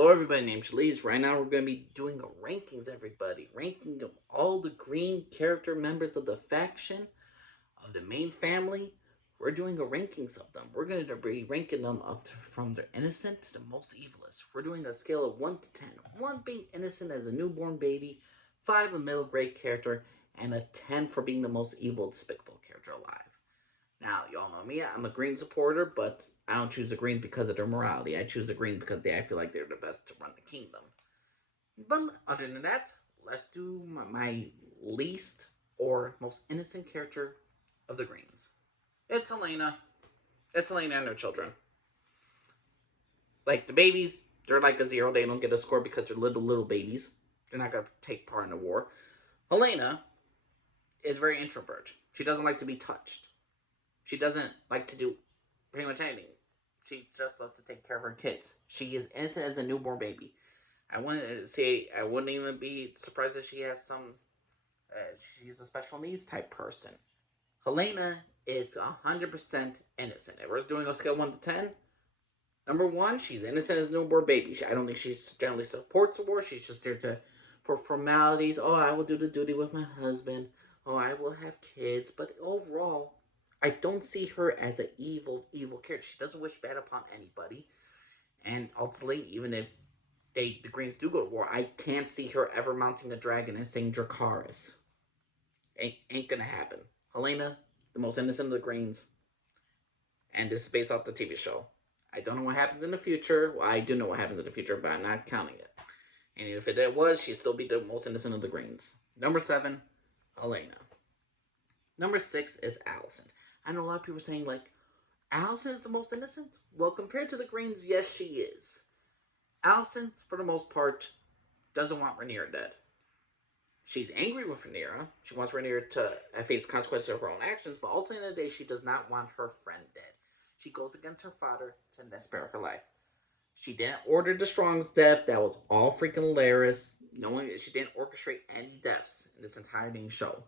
Hello everybody, name's Larys. Right now we're going to be doing a rankings, everybody. Ranking of all the green character members of the faction, of the main family. We're doing a rankings of them. We're going to be ranking them up from their innocent to the most evilest. We're doing a scale of 1 to 10. 1 being innocent as a newborn baby, 5 a middle grade character, and a 10 for being the most evil, despicable character alive. Now, y'all know me, I'm a green supporter, but I don't choose the green because of their morality. I choose the green because I feel like they're the best to run the kingdom. But other than that, let's do my least or most innocent character of the greens. It's Helaena. It's Helaena and her children. Like, the babies, they're like a 0. They don't get a score because they're little babies. They're not going to take part in the war. Helaena is very introvert. She doesn't like to be touched. She doesn't like to do pretty much anything. She just loves to take care of her kids. She is innocent as a newborn baby. I wouldn't even be surprised if she has some. She's a special needs type person. Helaena is 100% innocent. If we're doing a scale 1 to 10, number 1, she's innocent as a newborn baby. I don't think she generally supports the war. She's just there for formalities. Oh, I will do the duty with my husband. Oh, I will have kids. But overall, I don't see her as an evil character. She doesn't wish bad upon anybody. And ultimately, even if the Greens do go to war, I can't see her ever mounting a dragon and saying Dracarys. Ain't gonna happen. Helaena, the most innocent of the Greens. And this is based off the TV show. I don't know what happens in the future. Well, I do know what happens in the future, but I'm not counting it. And if it was, she'd still be the most innocent of the Greens. Number 7, Helaena. Number 6 is Alicent. I know a lot of people saying, like, Alicent is the most innocent? Well, compared to the Greens, yes, she is. Alicent, for the most part, doesn't want Rhaenyra dead. She's angry with Rhaenyra. She wants Rhaenyra to face consequences of her own actions, but ultimately in the day, she does not want her friend dead. She goes against her father to spare her life. She didn't order the Strong's death. That was all freaking Larys. She didn't orchestrate any deaths in this entire dang show.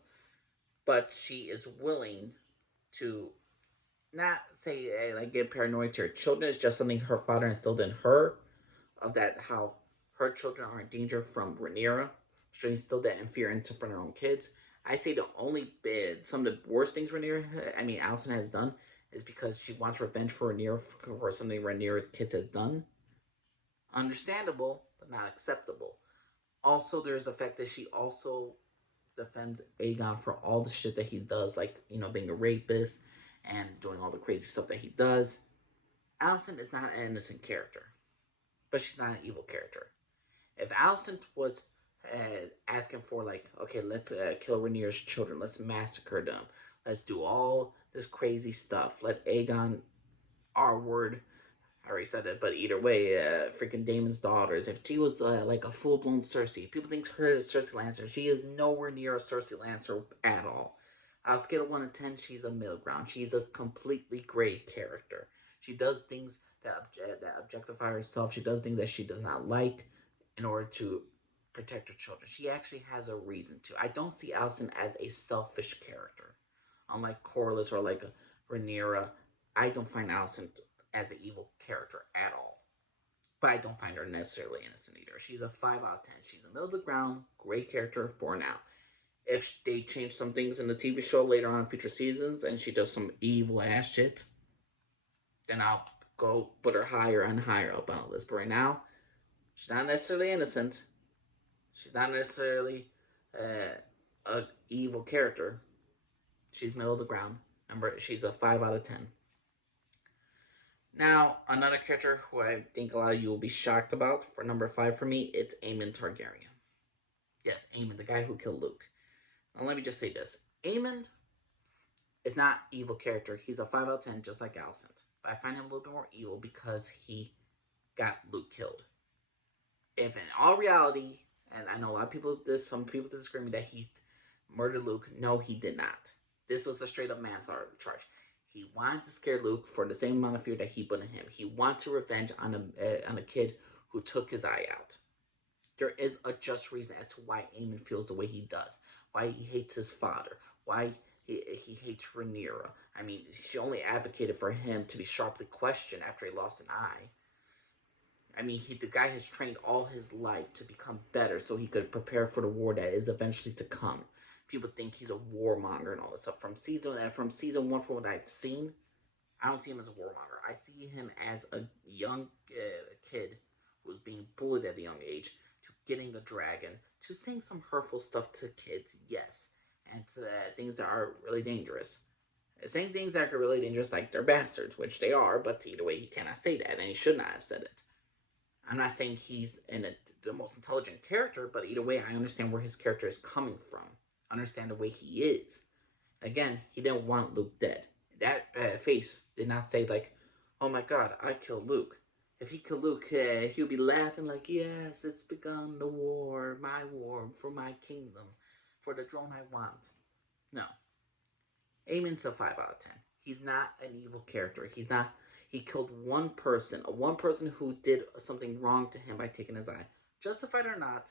But she is willing to not say like get paranoid to her children. It's just something her father instilled in her, of that how her children are in danger from Rhaenyra. She instilled that in fear into her own kids. I say the only some of the worst things Alicent has done is because she wants revenge for Rhaenyra for something Rhaenyra's kids has done. Understandable, but not acceptable. Also, there's the fact that she also defends Aegon for all the shit that he does, like, being a rapist and doing all the crazy stuff that he does. Alicent is not an innocent character, but she's not an evil character. If Alicent was asking for, like, okay, let's kill Rhaenyra's children, let's massacre them, let's do all this crazy stuff, let Aegon, R word, I already said it, but either way, freaking Daemon's daughters, if she was like a full-blown Cersei, people think her is Cersei Lannister, she is nowhere near a Cersei Lannister at all. On a scale of 1 to 10, she's a middle ground. She's a completely gray character. She does things that objectify herself. She does things that she does not like in order to protect her children. She actually has a reason to. I don't see Alicent as a selfish character. Unlike Corlys or like Rhaenyra, I don't find Alicent as an evil character at all. But I don't find her necessarily innocent either. She's a 5 out of 10. She's a middle of the ground, great character for now. If they change some things in the TV show later on in future seasons and she does some evil ass shit, then I'll go put her higher and higher up on the list. But right now, she's not necessarily innocent. She's not necessarily a evil character. She's middle of the ground. She's a 5 out of 10. Now, another character who I think a lot of you will be shocked about, for number 5 for me, it's Aemond Targaryen. Yes, Aemond, the guy who killed Luke. Now, let me just say this. Aemond is not an evil character. He's a 5 out of 10, just like Alicent. But I find him a little bit more evil because he got Luke killed. If in all reality, and I know a lot of people, some people disagree with me that he murdered Luke. No, he did not. This was a straight up manslaughter charge. He wanted to scare Luke for the same amount of fear that he put in him. He wanted to revenge on a kid who took his eye out. There is a just reason as to why Aemond feels the way he does. Why he hates his father. Why he hates Rhaenyra. I mean, she only advocated for him to be sharply questioned after he lost an eye. I mean, the guy has trained all his life to become better so he could prepare for the war that is eventually to come. People think he's a warmonger and all this stuff. From season one, from what I've seen, I don't see him as a warmonger. I see him as a young kid who was being bullied at a young age to getting a dragon, to saying some hurtful stuff to kids, yes, and to things that are really dangerous. Saying things that are really dangerous, like they're bastards, which they are, but either way, he cannot say that, and he should not have said it. I'm not saying he's the most intelligent character, but either way, I understand where his character is coming from. I understand the way he is. Again, he didn't want Luke dead. That face did not say like, "Oh my God, I killed Luke." If he killed Luke, he would be laughing like, "Yes, it's begun the war, my war for my kingdom, for the throne I want." No, Aemond's a 5 out of 10. He's not an evil character. He's not. He killed one person who did something wrong to him by taking his eye. Justified or not,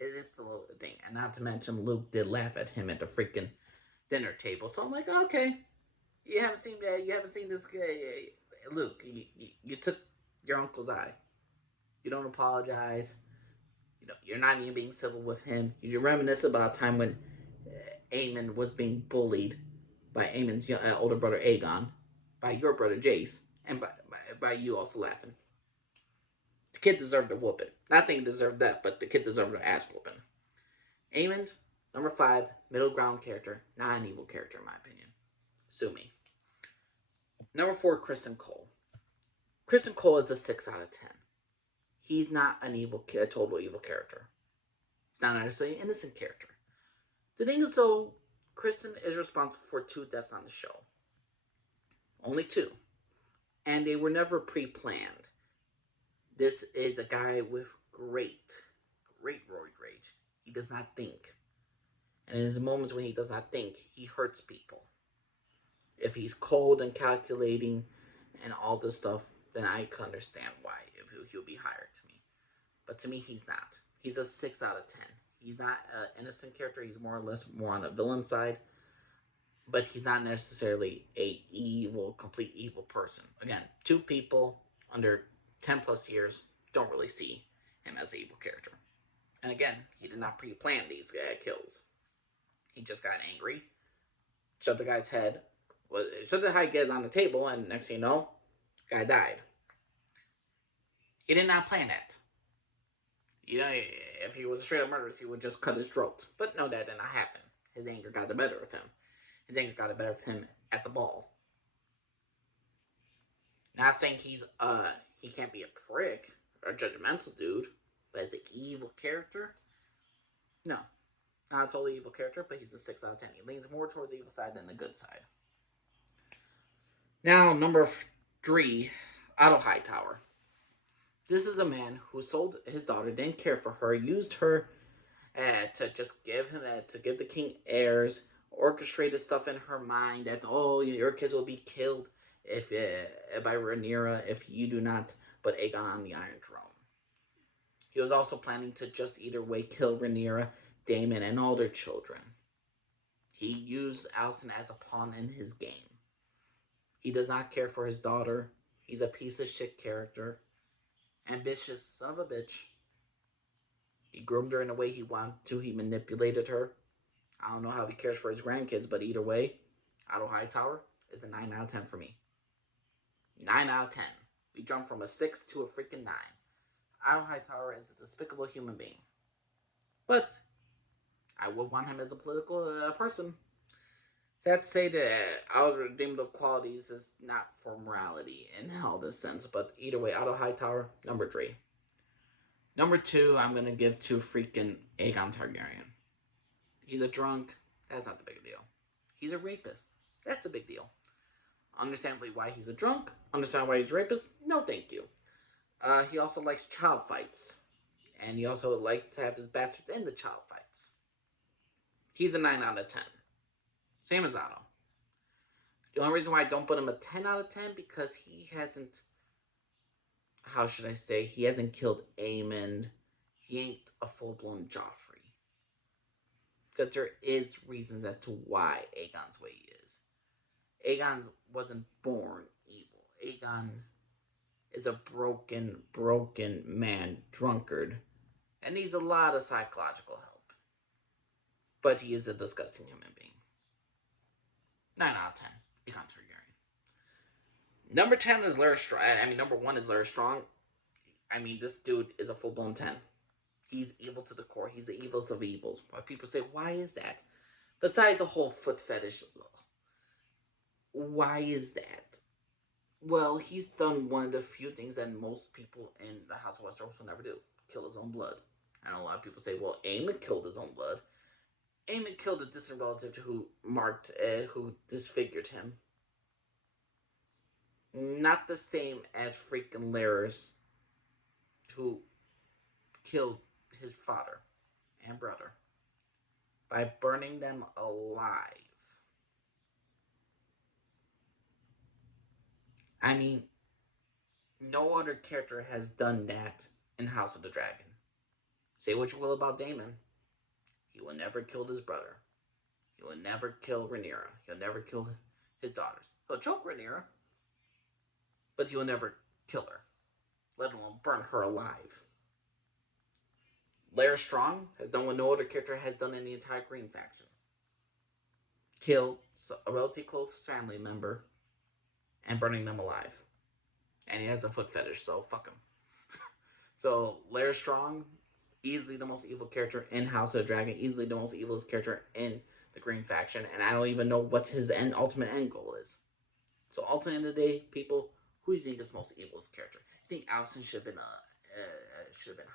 it is still a thing. And not to mention, Luke did laugh at him at the freaking dinner table. So I'm like, okay, you haven't seen this guy, Luke. You took your uncle's eye. You don't apologize. You're not even being civil with him. You reminisce about a time when Aemond was being bullied by Aemond's older brother Aegon, by your brother Jace, and by you also laughing. The kid deserved a whooping. Not saying he deserved that, but the kid deserved an ass whooping. Aemond, number 5, middle ground character, not an evil character in my opinion. Sue me. Number 4, Criston Cole. Criston Cole is a 6 out of 10. He's not a total evil character. He's not necessarily an innocent character. The thing is, though, Criston is responsible for 2 deaths on the show. Only 2. And they were never pre-planned. This is a guy with great roid rage. He does not think. And in his moments when he does not think, he hurts people. If he's cold and calculating and all this stuff, then I can understand why if he'll be higher to me. But to me, he's not. He's a 6 out of 10. He's not an innocent character. He's more or less more on the villain side. But he's not necessarily a complete evil person. Again, 2 people under 10 plus years don't really see him as an evil character. And again, he did not pre-plan these kills. He just got angry, shoved the guy's head, shoved the high guys on the table, and next thing you know, guy died. He did not plan that. If he was a straight up murderer, he would just cut his throat. But no, that did not happen. His anger got the better of him. His anger got the better of him at the ball. Not saying he can't be a prick or a judgmental dude, but as an evil character, no. Not a totally evil character, but he's a 6 out of 10. He leans more towards the evil side than the good side. Now, number 3, Otto Hightower. This is a man who sold his daughter, didn't care for her, used her to just give the king heirs, orchestrated stuff in her mind that your kids will be killed if by Rhaenyra if you do not put Aegon on the Iron Throne. He was also planning to just either way kill Rhaenyra, Daemon, and all their children. He used Alicent as a pawn in his game. He does not care for his daughter. He's a piece of shit character. Ambitious son of a bitch. He groomed her in the way he wanted to. He manipulated her. I don't know how he cares for his grandkids, but either way, Otto Hightower is a 9 out of 10 for me. 9 out of 10. We jump from a 6 to a freaking 9. Otto Hightower is a despicable human being. But I would want him as a political person. Sad to say that Otto's redeemable qualities is not for morality in all this sense. But either way, Otto Hightower, number 3. Number 2, I'm going to give to freaking Aegon Targaryen. He's a drunk. That's not the big deal. He's a rapist. That's a big deal. Understandably why he's a drunk. Understand why he's a rapist? No, thank you. He also likes child fights. And he also likes to have his bastards in the child fights. He's a 9 out of 10. Same as Otto. The only reason why I don't put him a 10 out of 10 because he hasn't, how should I say, he hasn't killed Aemond. He ain't a full-blown Joffrey. Because there is reasons as to why Aegon's way he is. Aegon wasn't born evil. Aegon is a broken man, drunkard, and needs a lot of psychological help. But he is a disgusting human being. 9 out of 10. Aegon Targaryen. Number 10 is Larys Strong. Number 1 is Larys Strong. This dude is a full-blown 10. He's evil to the core. He's the evilest of evils. Why people say, why is that? Besides a whole foot fetish, why is that? Well, he's done one of the few things that most people in the House of Westeros will never do. Kill his own blood. And a lot of people say, well, Aemond killed his own blood. Aemond killed a distant relative who disfigured him. Not the same as freaking Larys, who killed his father and brother by burning them alive. No other character has done that in House of the Dragon. Say what you will about Daemon. He will never kill his brother. He will never kill Rhaenyra. He'll never kill his daughters. He'll choke Rhaenyra, but he will never kill her, let alone burn her alive. Larys Strong has done what no other character has done in the entire Green faction. Kill a relatively close family member and burning them alive. And he has a foot fetish, so fuck him. So, Larys Strong, easily the most evil character in House of the Dragon, easily the most evilest character in the Green faction, and I don't even know what his ultimate end goal is. So, ultimately, end of the day, people, who do you think is the most evilest character? You think Alicent should have been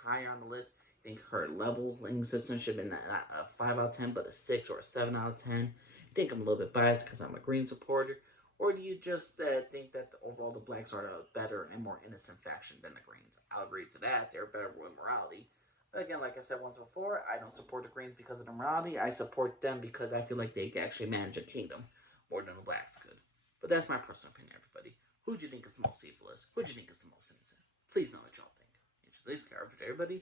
higher on the list? You think her leveling system should have been not a 5 out of 10, but a 6 or a 7 out of 10? You think I'm a little bit biased because I'm a Green supporter? Or do you just think that overall the Blacks are a better and more innocent faction than the Greens? I'll agree to that. They're better with morality. But again, like I said once before, I don't support the Greens because of their morality. I support them because I feel like they can actually manage a kingdom more than the Blacks could. But that's my personal opinion, everybody. Who do you think is the most evilest? Who do you think is the most innocent? Please know what y'all think. Please care about everybody.